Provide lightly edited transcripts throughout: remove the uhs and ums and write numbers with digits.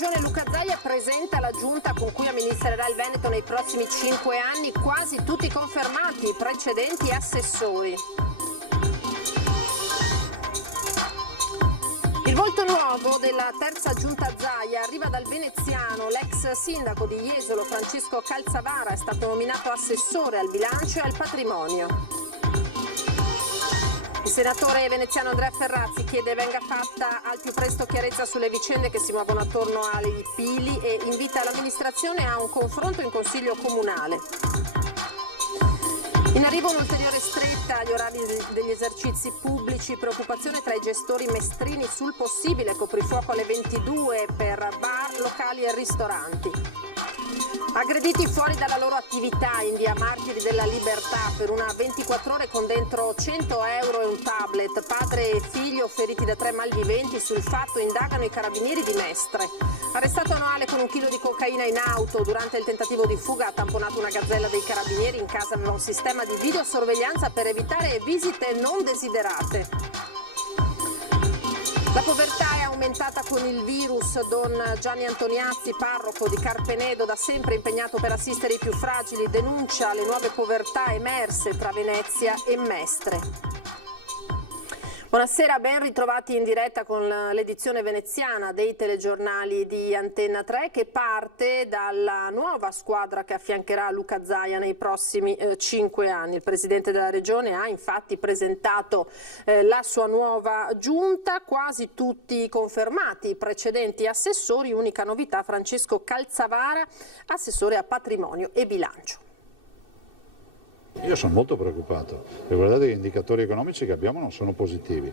Regione Luca Zaia presenta la giunta con cui amministrerà il Veneto nei prossimi 5 anni, quasi tutti confermati i precedenti assessori. Il volto nuovo della terza giunta Zaia arriva dal veneziano. L'ex sindaco di Jesolo, Francesco Calzavara, è stato nominato assessore al bilancio e al patrimonio. Il senatore veneziano Andrea Ferrazzi chiede venga fatta al più presto chiarezza sulle vicende che si muovono attorno ai Pili e invita l'amministrazione a un confronto in Consiglio Comunale. In arrivo un'ulteriore stretta agli orari degli esercizi pubblici, preoccupazione tra i gestori mestrini sul possibile coprifuoco alle 22 per bar, locali e ristoranti. Aggrediti fuori dalla loro attività in via Martiri della Libertà per una 24 ore con dentro 100 euro e un tablet, padre e figlio feriti da 3 malviventi, sul fatto indagano i carabinieri di Mestre. Arrestato Noale con 1 chilo di cocaina in auto, durante il tentativo di fuga ha tamponato una gazzella dei carabinieri, in casa aveva un sistema di videosorveglianza per evitare visite non desiderate. La povertà è aumentata con il virus. Don Gianni Antoniazzi, parroco di Carpenedo, da sempre impegnato per assistere i più fragili, denuncia le nuove povertà emerse tra Venezia e Mestre. Buonasera, ben ritrovati in diretta con l'edizione veneziana dei telegiornali di Antenna 3, che parte dalla nuova squadra che affiancherà Luca Zaia nei prossimi 5 anni. Il Presidente della Regione ha infatti presentato la sua nuova giunta, quasi tutti confermati i precedenti assessori, unica novità Francesco Calzavara, assessore a patrimonio e bilancio. Io sono molto preoccupato e guardate che gli indicatori economici che abbiamo non sono positivi,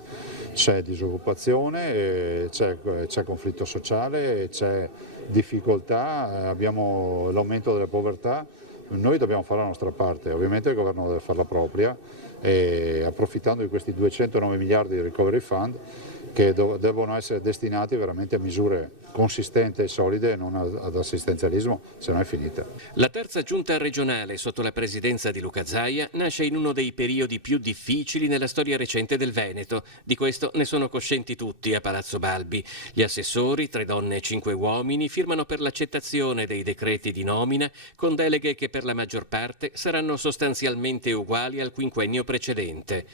c'è disoccupazione, c'è conflitto sociale, c'è difficoltà, abbiamo l'aumento della povertà, noi dobbiamo fare la nostra parte, ovviamente il governo deve fare la propria e approfittando di questi 209 miliardi di recovery fund che devono essere destinati veramente a misure consistenti e solide e non ad assistenzialismo, se no è finita. La terza giunta regionale sotto la presidenza di Luca Zaia nasce in uno dei periodi più difficili nella storia recente del Veneto. Di questo ne sono coscienti tutti a Palazzo Balbi. Gli assessori, 3 donne e 5 uomini, firmano per l'accettazione dei decreti di nomina con deleghe che per la maggior parte saranno sostanzialmente uguali al quinquennio precedente.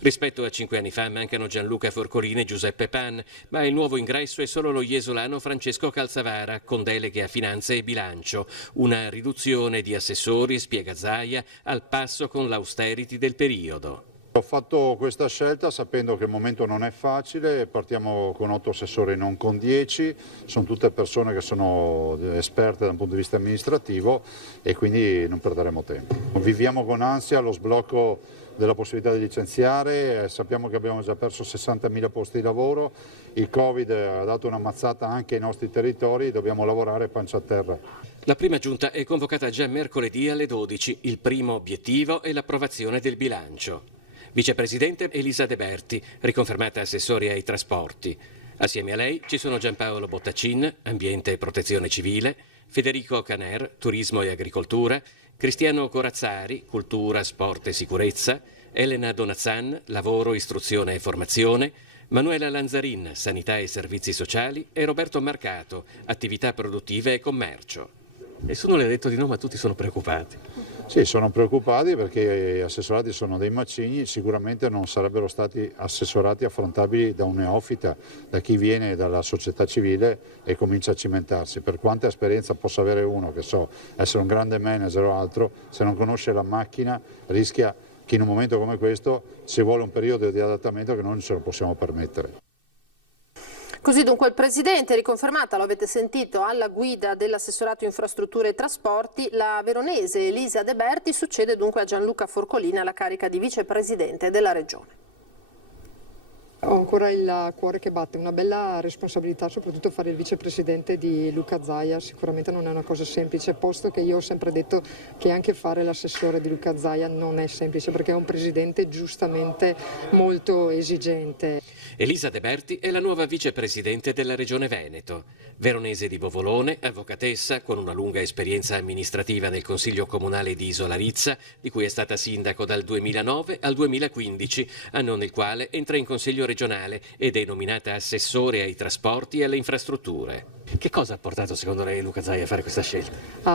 Rispetto a 5 anni fa mancano Gianluca Forcolini e Giuseppe Pan, ma il nuovo ingresso è solo lo jesolano Francesco Calzavara, con deleghe a finanze e bilancio. Una riduzione di assessori, spiega Zaia, al passo con l'austerity del periodo. Ho fatto questa scelta sapendo che il momento non è facile, partiamo con 8 assessori, non con 10, sono tutte persone che sono esperte da un punto di vista amministrativo e quindi non perderemo tempo. Viviamo con ansia lo sblocco della possibilità di licenziare, sappiamo che abbiamo già perso 60.000 posti di lavoro, il Covid ha dato una mazzata anche ai nostri territori, dobbiamo lavorare pancia a terra. La prima giunta è convocata già mercoledì alle 12, il primo obiettivo è l'approvazione del bilancio. Vicepresidente Elisa De Berti, riconfermata assessore ai trasporti. Assieme a lei ci sono Giampaolo Bottacin, ambiente e protezione civile, Federico Caner, turismo e agricoltura, Cristiano Corazzari, cultura, sport e sicurezza, Elena Donazzan, lavoro, istruzione e formazione, Manuela Lanzarin, sanità e servizi sociali e Roberto Marcato, attività produttive e commercio. Nessuno le ha detto di no, ma tutti sono preoccupati. Sì, sono preoccupati perché gli assessorati sono dei macigni, sicuramente non sarebbero stati assessorati affrontabili da un neofita, da chi viene dalla società civile e comincia a cimentarsi. Per quanta esperienza possa avere uno, che so, essere un grande manager o altro, se non conosce la macchina rischia che in un momento come questo ci vuole un periodo di adattamento che noi non ce lo possiamo permettere. Così dunque il Presidente, riconfermata, lo avete sentito, alla guida dell'assessorato infrastrutture e trasporti, la veronese Elisa De Berti succede dunque a Gianluca Forcolini alla carica di Vicepresidente della Regione. Ho ancora il cuore che batte, una bella responsabilità, soprattutto fare il vicepresidente di Luca Zaia, sicuramente non è una cosa semplice, posto che io ho sempre detto che anche fare l'assessore di Luca Zaia non è semplice, perché è un presidente giustamente molto esigente. Elisa De Berti è la nuova vicepresidente della Regione Veneto. Veronese di Bovolone, avvocatessa, con una lunga esperienza amministrativa nel Consiglio Comunale di Isola Rizza, di cui è stata sindaco dal 2009 al 2015, anno nel quale entra in Consiglio regionale ed è nominata assessore ai trasporti e alle infrastrutture. Che cosa ha portato secondo lei Luca Zaia a fare questa scelta?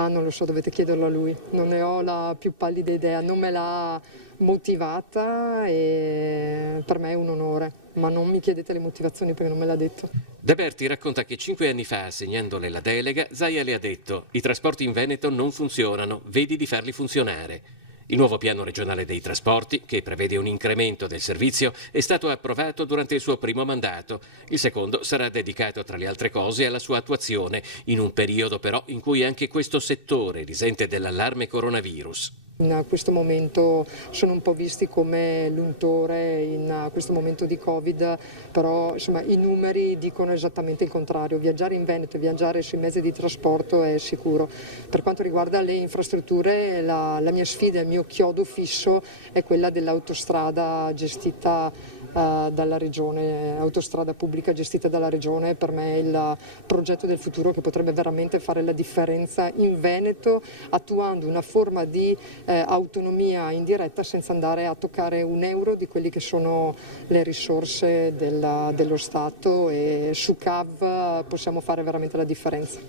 Non lo so, dovete chiederlo a lui, non ne ho la più pallida idea, non me l'ha motivata e per me è un onore, ma non mi chiedete le motivazioni perché non me l'ha detto. De Berti racconta che 5 anni fa, assegnandole la delega, Zaia le ha detto: i trasporti in Veneto non funzionano, vedi di farli funzionare. Il nuovo piano regionale dei trasporti, che prevede un incremento del servizio, è stato approvato durante il suo primo mandato. Il secondo sarà dedicato, tra le altre cose, alla sua attuazione, in un periodo però in cui anche questo settore risente dell'allarme coronavirus. In questo momento sono un po' visti come l'untore in questo momento di Covid, però insomma, i numeri dicono esattamente il contrario. Viaggiare in Veneto e viaggiare sui mezzi di trasporto è sicuro. Per quanto riguarda le infrastrutture, la mia sfida, il mio chiodo fisso è quella dell'autostrada gestita dalla regione, autostrada pubblica gestita dalla regione. Per me è il progetto del futuro che potrebbe veramente fare la differenza in Veneto, attuando una forma di autonomia indiretta senza andare a toccare un euro di quelli che sono le risorse dello Stato, e su CAV possiamo fare veramente la differenza.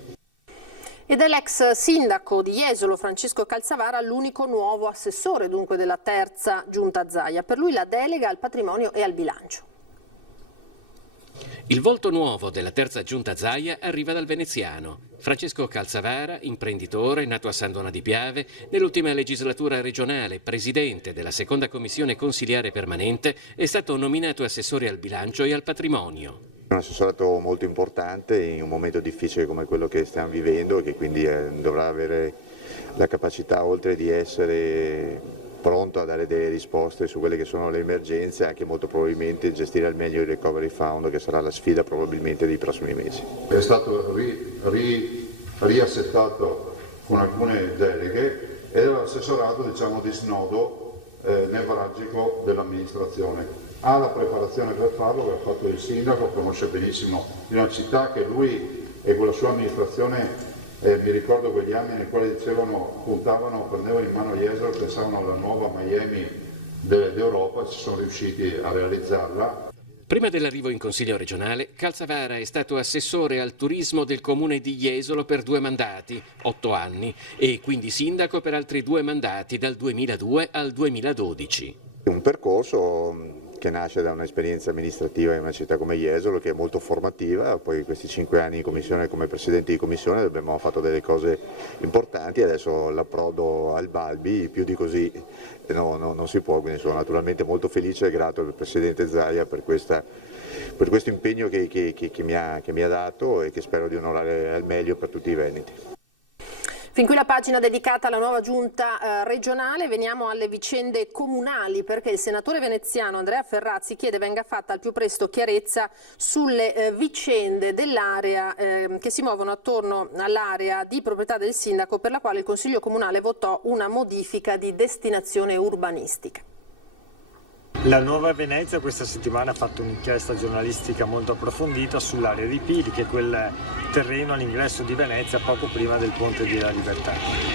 Ed è l'ex sindaco di Jesolo, Francesco Calzavara, l'unico nuovo assessore dunque della terza giunta Zaia. Per lui la delega al patrimonio e al bilancio. Il volto nuovo della terza giunta Zaia arriva dal veneziano. Francesco Calzavara, imprenditore, nato a San Donà di Piave, nell'ultima legislatura regionale, presidente della seconda commissione consiliare permanente, è stato nominato assessore al bilancio e al patrimonio. Un assessorato molto importante in un momento difficile come quello che stiamo vivendo e che quindi dovrà avere la capacità, oltre di essere pronto a dare delle risposte su quelle che sono le emergenze, anche molto probabilmente gestire al meglio il Recovery Fund, che sarà la sfida probabilmente dei prossimi mesi. È stato riassettato con alcune deleghe ed è l'assessorato, diciamo, di snodo nevralgico dell'amministrazione. Ha la preparazione per farlo, che ha fatto il sindaco, conosce benissimo di una città che lui e con la sua amministrazione, mi ricordo quegli anni nei quali puntavano, prendevano in mano Jesolo, pensavano alla nuova Miami d'Europa, ci sono riusciti a realizzarla. Prima dell'arrivo in Consiglio regionale, Calzavara è stato assessore al turismo del comune di Jesolo per 2 mandati, 8 anni, e quindi sindaco per altri 2 mandati dal 2002 al 2012. Un percorso che nasce da un'esperienza amministrativa in una città come Jesolo, che è molto formativa. Poi questi 5 anni in commissione come presidente di commissione abbiamo fatto delle cose importanti, adesso l'approdo al Balbi, più di così non si può, quindi sono naturalmente molto felice e grato al presidente Zaia per questo impegno che mi ha dato e che spero di onorare al meglio per tutti i veneti. Fin qui la pagina dedicata alla nuova giunta regionale. Veniamo alle vicende comunali, perché il senatore veneziano Andrea Ferrazzi chiede venga fatta al più presto chiarezza sulle vicende dell'area che si muovono attorno all'area di proprietà del sindaco, per la quale il Consiglio Comunale votò una modifica di destinazione urbanistica. La Nuova Venezia questa settimana ha fatto un'inchiesta giornalistica molto approfondita sull'area di Pili, che è quel terreno all'ingresso di Venezia poco prima del Ponte della Libertà.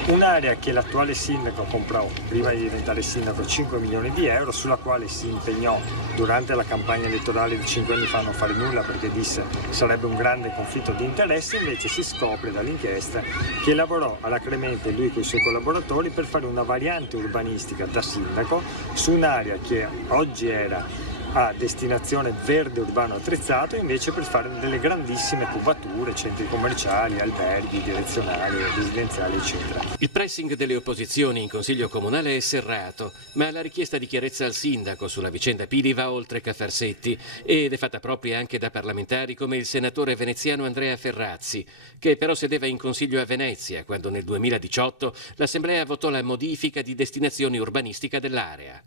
Un'area che l'attuale sindaco comprò prima di diventare sindaco 5 milioni di euro, sulla quale si impegnò durante la campagna elettorale di 5 anni fa a non fare nulla perché disse sarebbe un grande conflitto di interessi. Invece si scopre dall'inchiesta che lavorò alacremente lui con i suoi collaboratori per fare una variante urbanistica da sindaco su un'area che oggi era a destinazione verde urbano attrezzato, invece per fare delle grandissime cubature, centri commerciali, alberghi, direzionali, residenziali, eccetera. Il pressing delle opposizioni in Consiglio Comunale è serrato, ma la richiesta di chiarezza al sindaco sulla vicenda Pili va oltre Cafarsetti ed è fatta propria anche da parlamentari come il senatore veneziano Andrea Ferrazzi, che però sedeva in Consiglio a Venezia quando nel 2018 l'Assemblea votò la modifica di destinazione urbanistica dell'area.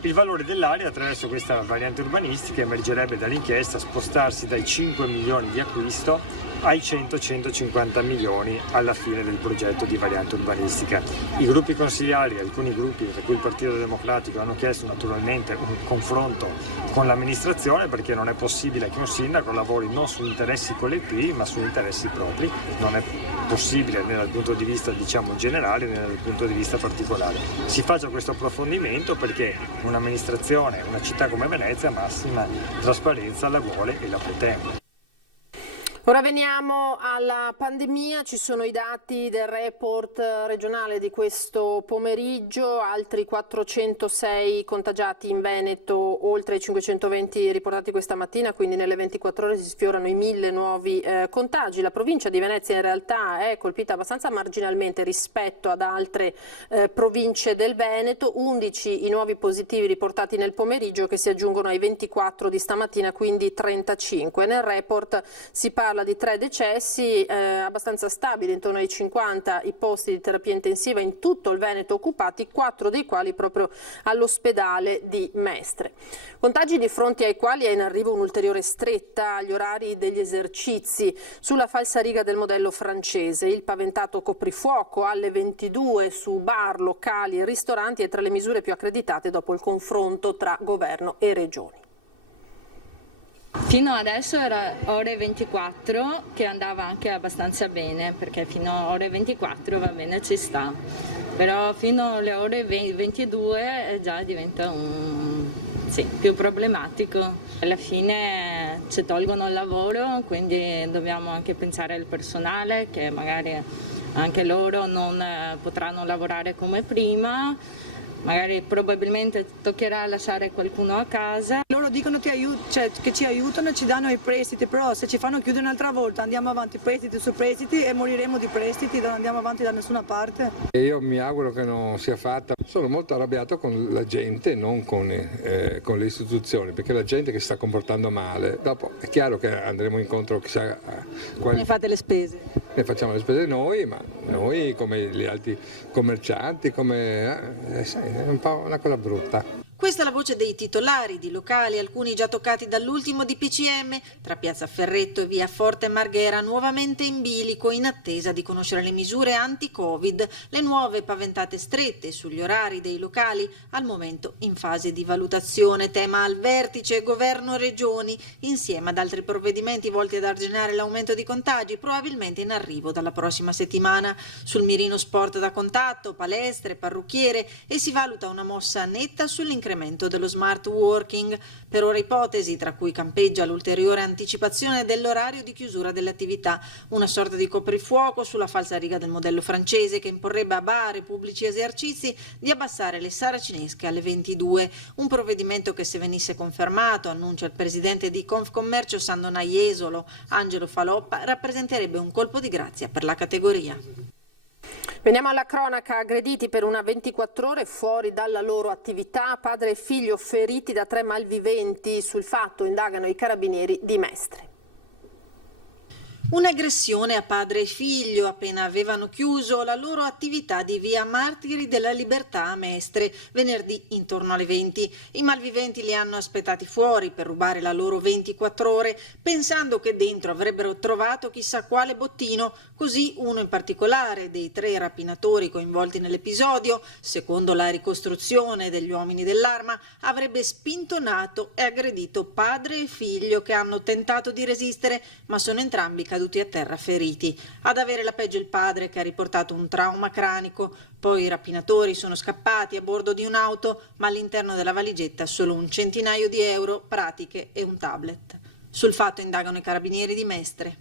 Il valore dell'area attraverso questa variante urbanistica emergerebbe dall'inchiesta spostarsi dai 5 milioni di acquisto ai 100-150 milioni alla fine del progetto di variante urbanistica. I gruppi consigliari, alcuni gruppi, tra cui il Partito Democratico, hanno chiesto naturalmente un confronto con l'amministrazione, perché non è possibile che un sindaco lavori non su interessi collettivi ma su interessi propri. Non è possibile né dal punto di vista generale né dal punto di vista particolare. Si faccia questo approfondimento perché un'amministrazione, una città come Venezia, massima trasparenza la vuole e la pretende. Ora veniamo alla pandemia, ci sono i dati del report regionale di questo pomeriggio, altri 406 contagiati in Veneto, oltre ai 520 riportati questa mattina, quindi nelle 24 ore si sfiorano i 1000 nuovi contagi. La provincia di Venezia in realtà è colpita abbastanza marginalmente rispetto ad altre province del Veneto, 11 i nuovi positivi riportati nel pomeriggio che si aggiungono ai 24 di stamattina, quindi 35. Nel report si parla di 3 decessi, abbastanza stabili, intorno ai 50 i posti di terapia intensiva in tutto il Veneto occupati, 4 dei quali proprio all'ospedale di Mestre. Contagi di fronte ai quali è in arrivo un'ulteriore stretta agli orari degli esercizi sulla falsariga del modello francese. Il paventato coprifuoco alle 22 su bar, locali e ristoranti è tra le misure più accreditate dopo il confronto tra governo e regioni. Fino adesso era ore 24 che andava anche abbastanza bene, perché fino a ore 24 va bene, ci sta, però fino alle ore 22 già diventa più problematico. Alla fine ci tolgono il lavoro, quindi dobbiamo anche pensare al personale che magari anche loro non potranno lavorare come prima. Magari probabilmente toccherà lasciare qualcuno a casa. Loro dicono che ci aiutano e ci danno i prestiti, però se ci fanno chiudere un'altra volta andiamo avanti prestiti su prestiti e moriremo di prestiti, non andiamo avanti da nessuna parte. Io mi auguro che non sia fatta. Sono molto arrabbiato con la gente, non con le istituzioni, perché la gente che si sta comportando male, dopo è chiaro che andremo incontro chissà quali... Ne fate le spese? Ne facciamo le spese noi, ma noi come gli altri commercianti, è un po' una cosa brutta. Questa è la voce dei titolari di locali, alcuni già toccati dall'ultimo DPCM, tra Piazza Ferretto e Via Forte Marghera, nuovamente in bilico in attesa di conoscere le misure anti-Covid, le nuove paventate strette sugli orari dei locali, al momento in fase di valutazione. Tema al vertice governo-regioni, insieme ad altri provvedimenti volti ad arginare l'aumento di contagi, probabilmente in arrivo dalla prossima settimana. Sul mirino sport da contatto, palestre, parrucchiere, e si valuta una mossa netta sull'incremento dello smart working. Per ora ipotesi tra cui campeggia l'ulteriore anticipazione dell'orario di chiusura delle attività, una sorta di coprifuoco sulla falsariga del modello francese che imporrebbe a bar e pubblici esercizi di abbassare le saracinesche alle 22, un provvedimento che, se venisse confermato, annuncia il presidente di Confcommercio Sandona Jesolo, Angelo Faloppa, rappresenterebbe un colpo di grazia per la categoria. Veniamo alla cronaca. Aggrediti per una 24 ore fuori dalla loro attività, padre e figlio feriti da 3 malviventi. Sul fatto indagano i carabinieri di Mestre. Un'aggressione a padre e figlio appena avevano chiuso la loro attività di via Martiri della Libertà a Mestre venerdì intorno alle 20. I malviventi li hanno aspettati fuori per rubare la loro 24 ore, pensando che dentro avrebbero trovato chissà quale bottino. Così uno in particolare dei 3 rapinatori coinvolti nell'episodio, secondo la ricostruzione degli uomini dell'Arma, avrebbe spintonato e aggredito padre e figlio che hanno tentato di resistere, ma sono entrambi caduti a terra feriti. Ad avere la peggio il padre, che ha riportato un trauma cranico. Poi i rapinatori sono scappati a bordo di un'auto, ma all'interno della valigetta solo un centinaio di euro, pratiche e un tablet. Sul fatto indagano i carabinieri di Mestre.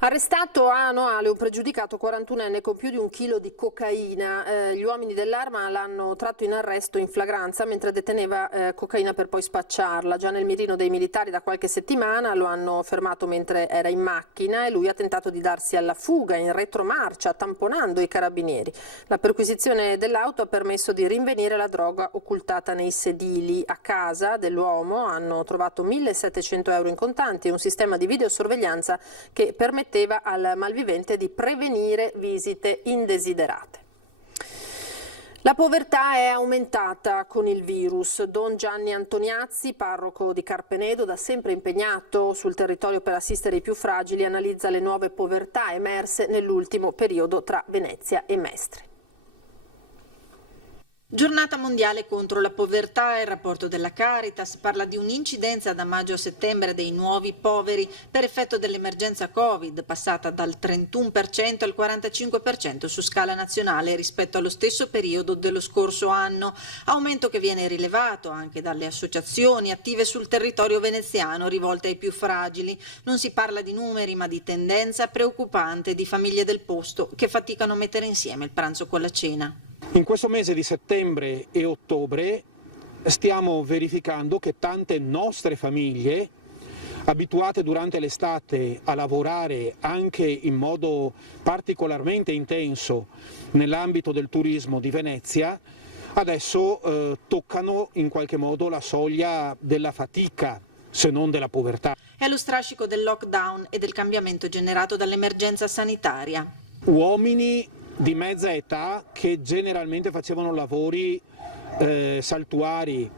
Arrestato a Noale un pregiudicato 41enne con più di 1 chilo di cocaina. Gli uomini dell'Arma l'hanno tratto in arresto in flagranza mentre deteneva cocaina per poi spacciarla. Già nel mirino dei militari da qualche settimana lo hanno fermato mentre era in macchina e lui ha tentato di darsi alla fuga in retromarcia, tamponando i carabinieri. La perquisizione dell'auto ha permesso di rinvenire la droga occultata nei sedili. A casa dell'uomo hanno trovato 1.700 euro in contanti e un sistema di videosorveglianza che permetteva al malvivente di prevenire visite indesiderate. La povertà è aumentata con il virus. Don Gianni Antoniazzi, parroco di Carpenedo, da sempre impegnato sul territorio per assistere i più fragili, analizza le nuove povertà emerse nell'ultimo periodo tra Venezia e Mestre. Giornata mondiale contro la povertà. Il rapporto della Caritas parla di un'incidenza da maggio a settembre dei nuovi poveri per effetto dell'emergenza Covid, passata dal 31% al 45% su scala nazionale rispetto allo stesso periodo dello scorso anno, aumento che viene rilevato anche dalle associazioni attive sul territorio veneziano rivolte ai più fragili. Non si parla di numeri ma di tendenza preoccupante di famiglie del posto che faticano a mettere insieme il pranzo con la cena. In questo mese di settembre e ottobre stiamo verificando che tante nostre famiglie, abituate durante l'estate a lavorare anche in modo particolarmente intenso nell'ambito del turismo di Venezia, adesso toccano in qualche modo la soglia della fatica, se non della povertà. È allo strascico del lockdown e del cambiamento generato dall'emergenza sanitaria. Uomini di mezza età che generalmente facevano lavori saltuari,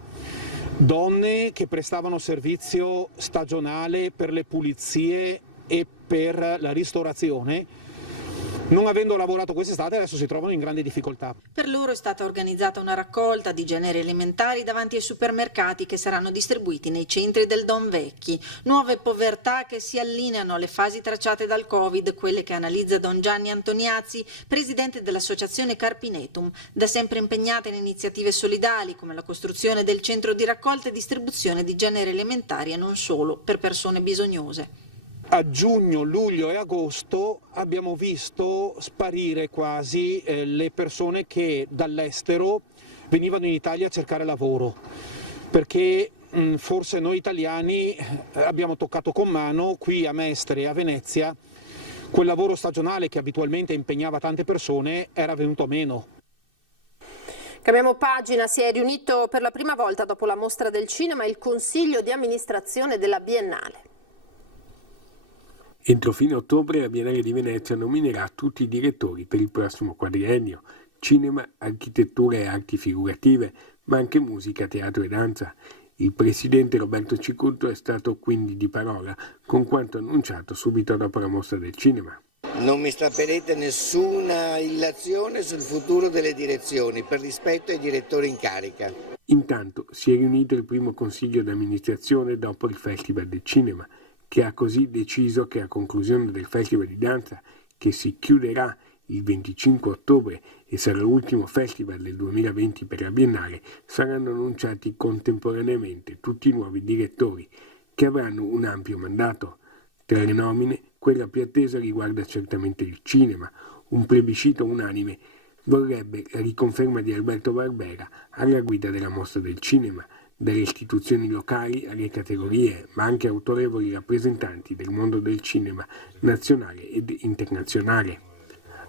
donne che prestavano servizio stagionale per le pulizie e per la ristorazione, non avendo lavorato quest'estate adesso si trovano in grandi difficoltà. Per loro è stata organizzata una raccolta di generi alimentari davanti ai supermercati che saranno distribuiti nei centri del Don Vecchi. Nuove povertà che si allineano alle fasi tracciate dal Covid, quelle che analizza Don Gianni Antoniazzi, presidente dell'associazione Carpinetum, da sempre impegnata in iniziative solidali come la costruzione del centro di raccolta e distribuzione di generi alimentari e non solo per persone bisognose. A giugno, luglio e agosto abbiamo visto sparire quasi le persone che dall'estero venivano in Italia a cercare lavoro, perché forse noi italiani abbiamo toccato con mano qui a Mestre e a Venezia quel lavoro stagionale che abitualmente impegnava tante persone era venuto meno. Cambiamo pagina, si è riunito per la prima volta dopo la Mostra del Cinema il Consiglio di amministrazione della Biennale. Entro fine ottobre la Biennale di Venezia nominerà tutti i direttori per il prossimo quadriennio: cinema, architettura e arti figurative, ma anche musica, teatro e danza. Il presidente Roberto Cicutto è stato quindi di parola con quanto annunciato subito dopo la Mostra del Cinema. Non mi strapperete nessuna illazione sul futuro delle direzioni, per rispetto ai direttori in carica. Intanto si è riunito il primo consiglio d'amministrazione dopo il Festival del Cinema, che ha così deciso che a conclusione del Festival di Danza, che si chiuderà il 25 ottobre e sarà l'ultimo festival del 2020 per la Biennale, saranno annunciati contemporaneamente tutti i nuovi direttori, che avranno un ampio mandato. Tra le nomine, quella più attesa riguarda certamente il cinema. Un plebiscito unanime vorrebbe la riconferma di Alberto Barbera alla guida della Mostra del Cinema, dalle istituzioni locali alle categorie, ma anche autorevoli rappresentanti del mondo del cinema nazionale ed internazionale.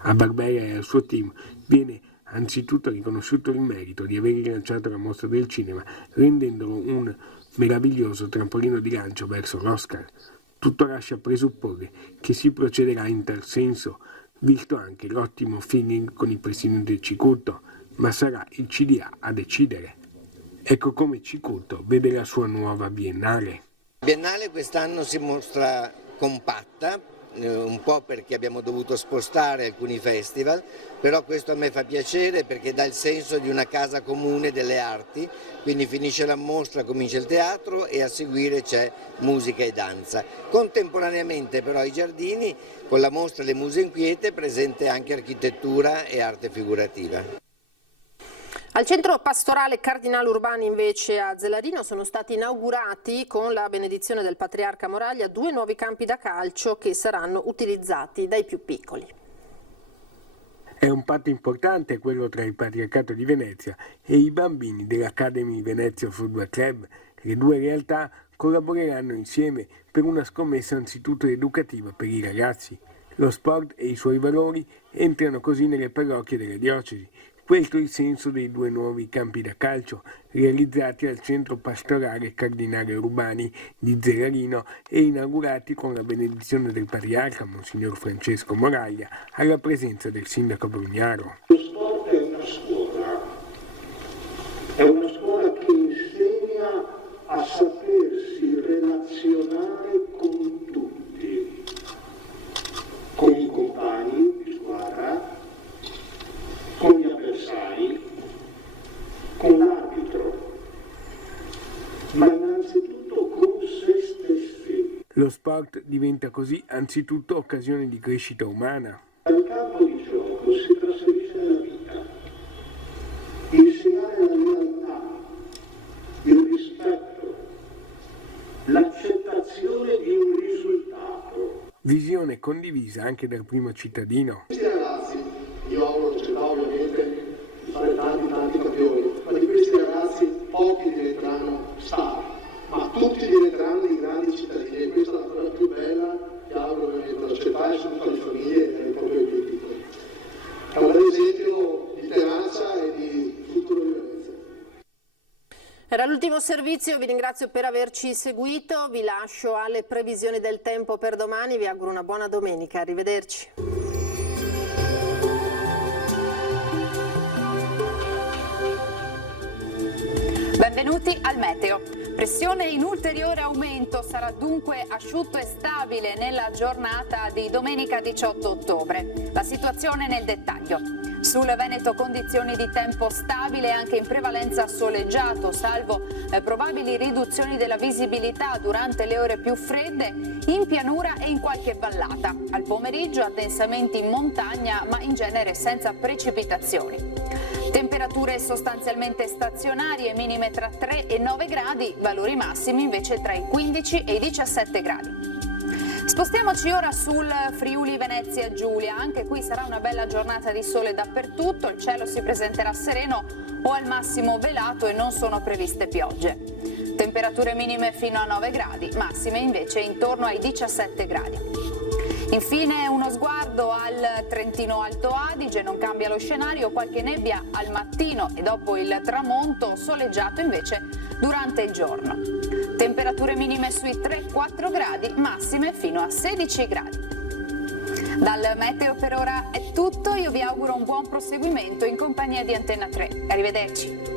A Barbera e al suo team viene anzitutto riconosciuto il merito di aver rilanciato la Mostra del Cinema, rendendolo un meraviglioso trampolino di lancio verso l'Oscar. Tutto lascia presupporre che si procederà in tal senso, visto anche l'ottimo feeling con il presidente Cicutto, ma sarà il CDA a decidere. Ecco come Cicutto vede la sua nuova Biennale. La Biennale quest'anno si mostra compatta, un po' perché abbiamo dovuto spostare alcuni festival, però questo a me fa piacere perché dà il senso di una casa comune delle arti, quindi finisce la mostra, comincia il teatro e a seguire c'è musica e danza. Contemporaneamente però ai giardini, con la mostra Le Muse Inquiete, presente anche architettura e arte figurativa. Al centro pastorale Cardinale Urbani invece a Zelarino sono stati inaugurati con la benedizione del patriarca Moraglia 2 nuovi campi da calcio che saranno utilizzati dai più piccoli. È un patto importante quello tra il Patriarcato di Venezia e i bambini dell'Academy Venezia Football Club. Le due realtà collaboreranno insieme per una scommessa anzitutto educativa per i ragazzi. Lo sport e i suoi valori entrano così nelle parrocchie della diocesi. Questo è il senso dei 2 nuovi campi da calcio realizzati al centro pastorale Cardinale Urbani di Zelarino e inaugurati con la benedizione del patriarca Monsignor Francesco Moraglia alla presenza del sindaco Brugnaro. Lo sport è una scuola che insegna a sapersi relazionare con tutti, con i compagni di squadra, con gli avversari, sport diventa così anzitutto occasione di crescita umana. Dal campo di gioco si trasferisce nella vita. Insegnare la lealtà, il rispetto, l'accettazione di un risultato. Visione condivisa anche dal primo cittadino. Questi ragazzi, io auguro la società ovviamente di fare tanti campioni, ma di questi ragazzi pochi diventeranno star, ma tutti diventeranno i grandi cittadini, e questa è la cosa più bella che auguro ovviamente alla società e soprattutto alle famiglie e ai propri obiettivi. È un bel esempio di tenacia e di futuro di Venezia. Era l'ultimo servizio, vi ringrazio per averci seguito, vi lascio alle previsioni del tempo per domani, vi auguro una buona domenica, arrivederci. Benvenuti al meteo. Pressione in ulteriore aumento, sarà dunque asciutto e stabile nella giornata di domenica 18 ottobre. La situazione nel dettaglio. Sul Veneto condizioni di tempo stabile anche in prevalenza soleggiato, salvo probabili riduzioni della visibilità durante le ore più fredde in pianura e in qualche vallata. Al pomeriggio addensamenti in montagna, ma in genere senza precipitazioni. Temperature sostanzialmente stazionarie, minime tra 3 e 9 gradi, valori massimi invece tra i 15 e i 17 gradi. Spostiamoci ora sul Friuli Venezia Giulia, anche qui sarà una bella giornata di sole dappertutto, il cielo si presenterà sereno o al massimo velato e non sono previste piogge. Temperature minime fino a 9 gradi, massime invece intorno ai 17 gradi. Infine uno sguardo al Trentino Alto Adige, non cambia lo scenario, qualche nebbia al mattino e dopo il tramonto, soleggiato invece durante il giorno. Temperature minime sui 3-4 gradi, massime fino a 16 gradi. Dal meteo per ora è tutto, io vi auguro un buon proseguimento in compagnia di Antenna 3. Arrivederci.